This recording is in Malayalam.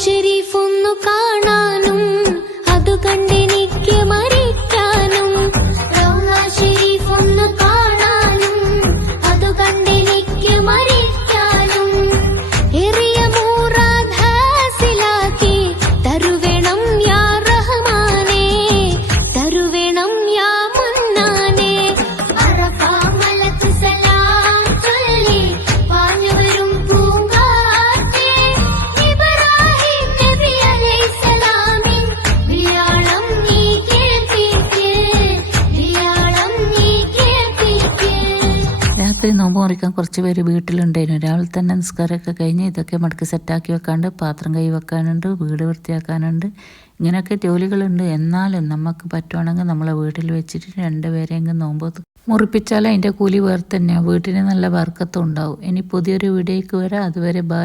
ഷെരീഫ് ഒന്നു കാണാനും അതു കണ്ടെനിക്ക് മരിക്കാനും. റൗള ഷെരീഫ് ഒന്നു കാണാനും അതു കണ്ടെനിക്ക് മരിക്കാനും. എറിയ മൂറാദ് ഹാസിലാക്കി തരുവേണം യാ റഹ്മാനേ, തരുവേണം യാ മന്നാനേ. അറഫ മലക്ക് സലാം ചൊല്ലി പാഞ്ഞു വരും പൂങ്കാറ്റേ. ഇബ്രാഹിം നബി അലൈഹിസ്സലാമിൻ വിളിയാളം നീ കേൾപ്പിക്ക്, വിളിയാളം നീ കേൾപ്പിക്ക്. രാത്രി നോമ്പ് മുറിക്കാൻ കുറച്ച് പേര് വീട്ടിലുണ്ടായിരുന്നു. രാവിലെ തന്നെ നിസ്കാരമൊക്കെ കഴിഞ്ഞ് ഇതൊക്കെ മടക്കി സെറ്റാക്കി വെക്കാണ്ട്, പാത്രം കൈ വെക്കാനുണ്ട്, വീട് വൃത്തിയാക്കാനുണ്ട്, ഇങ്ങനെയൊക്കെ ജോലികളുണ്ട്. എന്നാലും നമുക്ക് പറ്റുവാണെങ്കിൽ നമ്മളെ വീട്ടിൽ വെച്ചിട്ട് രണ്ടുപേരെങ്കിലും നോമ്പ് മുറിപ്പിച്ചാൽ അതിൻ്റെ കൂലി വേറെ തന്നെയാണ്. വീട്ടിന് നല്ല ബർക്കത്തും ഉണ്ടാവും. ഇനി പുതിയൊരു വീഡിയോയ്ക്ക് വരാം. അതുവരെ ബൈ.